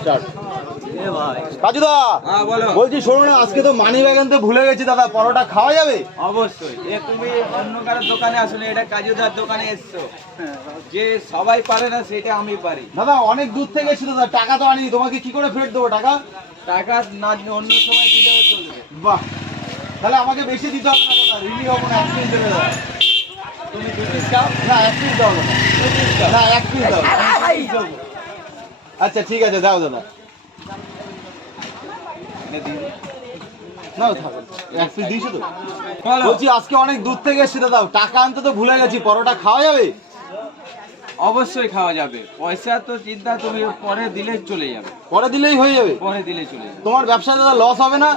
Start. কাজুদা, বলছি শোনো না, আজকে তো মানি ব্যাগ আনতে ভুলে গেছি দাদা, পরোটা খাওয়া যাবে? অবশ্যই। তুমি অন্য কারোর দোকানে আসলে, এটা কাজুদার দোকানে এসছো, যে সবাই পারে না সেটা আমি পারি। দাদা অনেক দূর থেকে এসেছি দাদা, টাকা তো আনিনি, তোমাকে কি করে ফেরত দেবো টাকা? টাকা না অন্য সময় দিলেও চলবে। বাহ, তাহলে আমাকে বেশি দিতে হবে না দাদা, ঋণী হবো না, 1 পিস দেবে দাদা। তুমি 2 পিস খাও? না 1 পিস দাও দাদা। 2 পিস খাও? না 1 পিস দাও। আচ্ছা ঠিক আছে, দাও দাদা। না থাকো, 1 পিস দিয়েছো তো? বলছি আজকে অনেক দূর থেকে এসেছি দাদা, টাকা আনতে তো ভুলে গেছি, পরোটা খাওয়া যাবে? অবশ্যই খাওয়া যাবে। পয়সা তো চিন্তা তুমি পরে দিলে চলে যাবে। পরে দিলেই হয়ে যাবে? পরে দিলে চলে যাবে। তোমার ব্যবসায় দাদা লস হবে না?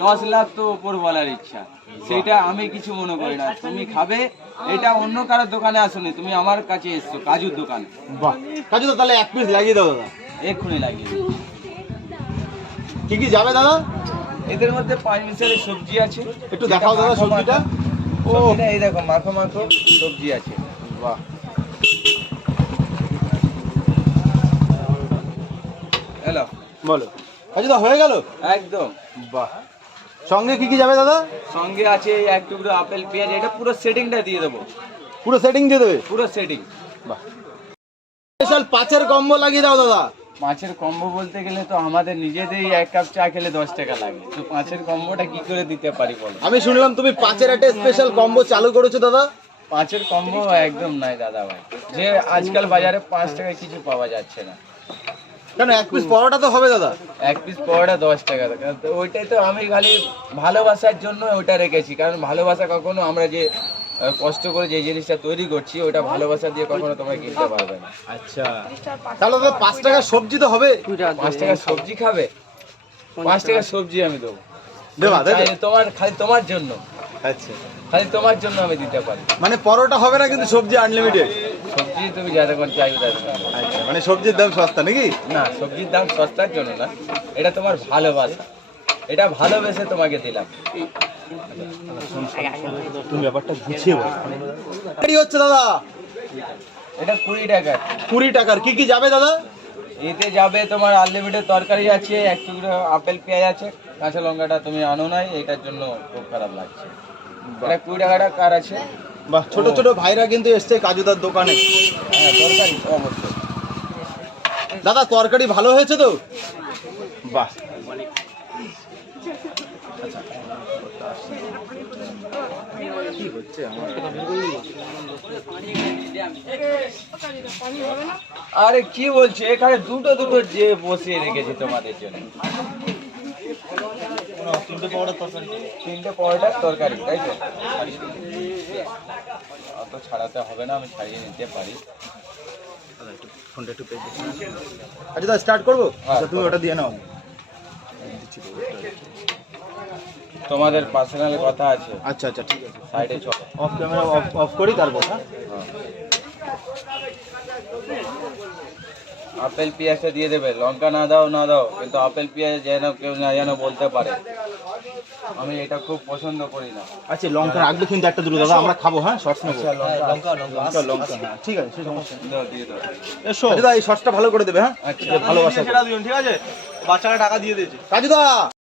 লস লাভ তো ওপর বলার ইচ্ছা, সেটা আমি কিছু মনে করি না। তুমি খাবে, এটা অন্য কারোর দোকানে আসোনি, তুমি আমার কাছে এসছো, কাজুর দোকানে। বাহ, কাজু তো তাহলে 1 পিস লাগিয়ে দাও দাদা। এক্ষুনি লাগিয়ে দিই। কি কি যাবে দাদা? এদের মধ্যে 5 মিশালি সবজি আছে। একটু দেখাও দাদা সবজিটা। ও সবজিটা এই দেখো, মাখো মাখো সবজি আছে। বাহ, হ্যালো, বলো কাজু দা, হয়ে গেল একদম। বাহ, সঙ্গে কি কি যাবে দাদা? সঙ্গে আছে 1 টুকরো আপেল পেঁয়াজ, এটা পুরো সেটিংটা দিয়ে দেবো। পুরো সেটিং দিয়ে দেবে? পুরো সেটিং। বাহ, স্পেশাল 5-এর কম্বো লাগিয়ে দাও দাদা। মাছের কম্বো বলতে গেলে তো আমাদের নিজেদেরই 1 কাপ চা খেলে 10 টাকা লাগে, তো 5-এর কম্বোটা কি করে দিতে পারি বলো? আমি শুনলাম তুমি 5-এর একটা স্পেশাল কম্বো চালু করেছো দাদা। 5-এর কম্বো একদম নাই দাদা ভাই, যে আজকাল বাজারে 5 টাকায় কিছু পাওয়া যাচ্ছে না। কেন, 1 পিস পরোটা তো হবে দাদা? 1 পিস পরোটা 10 টাকা। তো ওইটাই তো আমি খালি ভালোবাসার জন্য ওইটা রেখেছি, কারণ ভালোবাসা কখনো আমরা যে কষ্ট করে যে জিনিসটা তৈরি করছি, ওটা ভালোবাসা দিয়ে কখনো তোমরা কিনতে পারবে না। আচ্ছা, তাহলে দাদা 5 টাকার সবজি তো হবে? 5 টাকার সবজি খাবে? 5 টাকার সবজি আমি দেবো। দেবা দাদা? চাইলে তোমার, খালি তোমার জন্য, আচ্ছা, খালি তোমার জন্য আমি দিতে পারি। মানে পরোটা হবে না কিন্তু সবজি আনলিমিটেড? সবজি তুমি যতক্ষণ চাইবে ততক্ষণ। আচ্ছা, মানে সবজির দাম সস্তা নাকি? না, সবজির দাম সস্তার জন্য না, এটা তোমার ভালোবাসা, এটা ভালোবেসে তোমাকে দিলাম। তুমি ব্যাপারটা গুছিয়ে বলো। কি হচ্ছে দাদা? এটা 20 টাকা। 20 টাকার কি কি যাবে দাদা? এতে যাবে তোমার আনলিমিটেড তরকারি আছে, 1 টুকরো আপেল পেঁয়াজ আছে, কাঁচা লঙ্কাটা তুমি আনো নাই, এটার জন্য খুব খারাপ লাগছে। এটা 20 টাকাটা কার আছে? বাহ, ছোট ছোট ভাইরা কিন্তু এসছে কাজুদার দোকানে। হ্যাঁ, তরকারি অবশ্যই। দাদা তরকারি ভালো হয়েছে তো? বাহ, আরে কি বলছো, এখানে দুটো দুটো যে বসিয়ে রেখেছি তোমাদের জন্য। 3টে পরোটার তরকারি, তাই তো? অত ছাড়াতে হবে না, আমি ছাড়িয়ে নিতে পারি। আচ্ছা দাদা স্টার্ট করবো? হ্যাঁ, আচ্ছা তুমি ওটা দিয়ে নাও। তোমাদের পার্সোনাল কথা আছে, আচ্ছা আচ্ছা ঠিক আছে, সাইডে চলো। অফ ক্যামেরা অফ করি তারপর। হ্যাঁ, আপেল পেঁয়াজটা দিয়ে দেবে, লঙ্কা না দাও না দাও, কিন্তু আপেল পেঁয়াজ যেন কেউ না যেন বলতে পারে। আমি এটা খুব পছন্দ করি না। আচ্ছা লঙ্কা রাখবে কিন্তু একটা দুটো দাদা, আমরা খাবো। হ্যাঁ, শর্টস নেবো। আচ্ছা, লঙ্কা লঙ্কা লঙ্কা, হ্যাঁ ঠিক আছে, সেই সমস্যা নেই। দাও, দিয়ে দাও। এসো দাদা, এই শর্টসটা ভালো করে দেবে। হ্যাঁ আচ্ছা, ভালোবাসা, ঠিক আছে, বাচ্চারা টাকা দিয়ে দিয়েছে। কাজুদা।